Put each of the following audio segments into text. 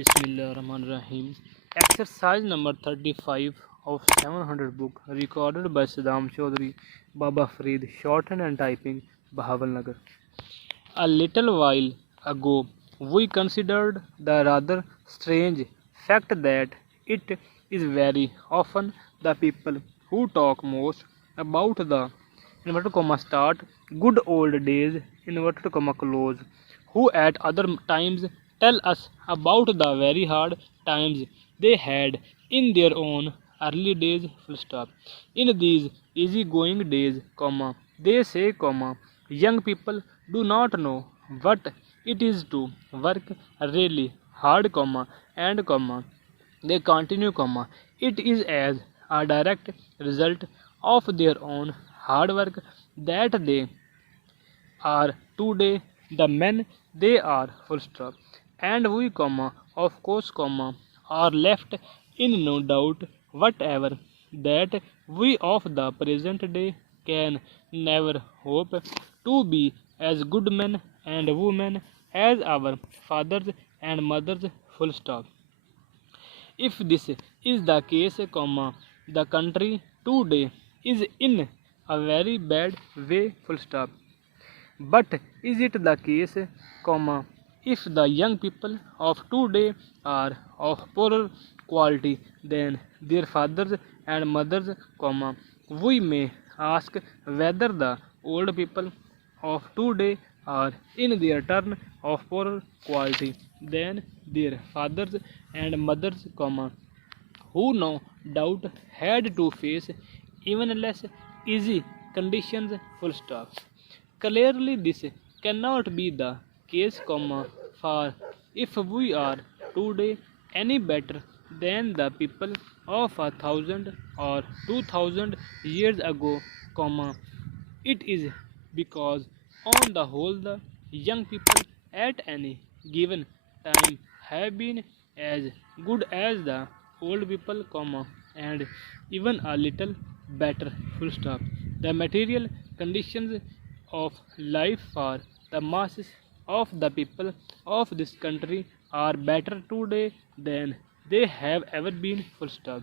Bismillahirrahmanirrahim. Exercise number 35 of 700 book recorded by Saddam Chaudhary, Baba Farid, Shorthand and Typing, Bahawalngar. A little while ago, we considered the rather strange fact that it is very often the people who talk most about the inverted comma start good old days inverted comma close, who at other times tell us about the very hard times they had in their own early days full stop. In these easygoing days, comma, they say, comma, young people do not know what it is to work really hard, comma, and comma, they continue, comma, it is as a direct result of their own hard work that they are today the men they are full stop. And we, comma, of course, comma, are left in no doubt whatever that we of the present day can never hope to be as good men and women as our fathers and mothers full stop. If this is the case, comma, the country today is in a very bad way full stop. But is it the case, comma, if the young people of today are of poorer quality than their fathers and mothers, comma, we may ask whether the old people of today are in their turn of poorer quality than their fathers and mothers, comma, who no doubt had to face even less easy conditions full stop. Clearly this cannot be the case, comma, for if we are today any better than the people of 1,000 or 2,000 years ago, comma, it is because on the whole the young people at any given time have been as good as the old people, comma, and even a little better full stop. The material conditions of life for the masses of the people of this country are better today than they have ever been full stop.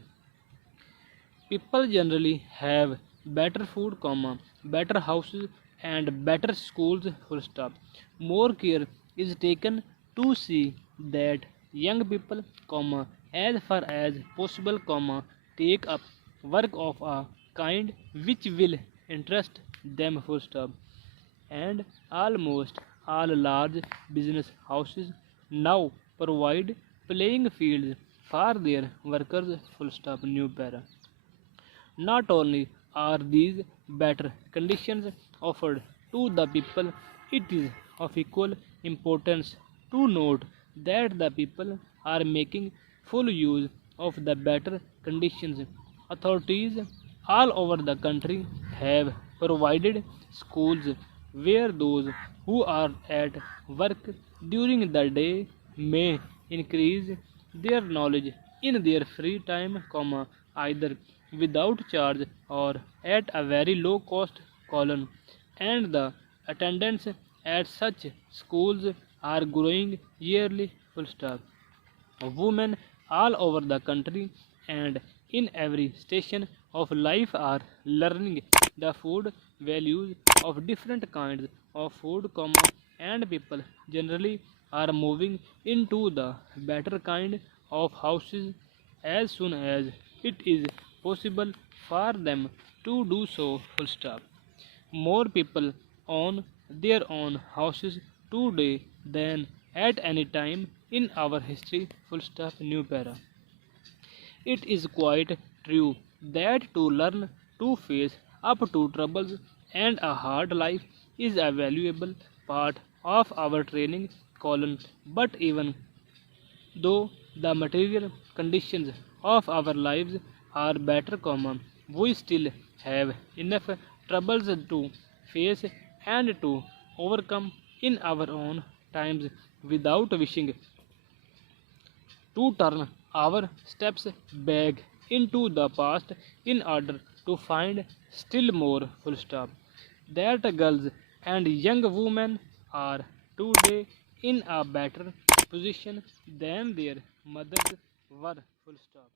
People generally have better food, comma, better houses and better schools full stop. More care is taken to see that young people, comma, as far as possible, comma, take up work of a kind which will interest them full stop. And almost all large business houses now provide playing fields for their workers full stop. New para. Not only are these better conditions offered to the people, it is of equal importance to note that the people are making full use of the better conditions. Authorities all over the country have provided schools where those who are at work during the day may increase their knowledge in their free time, comma, either without charge or at a very low cost colon, and the attendance at such schools are growing yearly full stop. Women all over the country and in every station of life are learning the food values of different kinds of food, comma, and people generally are moving into the better kind of houses as soon as it is possible for them to do so full stop. More people own their own houses today than at any time in our history full stop. New para. It is quite true that to learn to face up to troubles and a hard life is a valuable part of our training column, but even though the material conditions of our lives are better, comma, we still have enough troubles to face and to overcome in our own times without wishing to turn our steps back into the past in order to find still more full stop. That girls and young women are today in a better position than their mothers were. Full stop.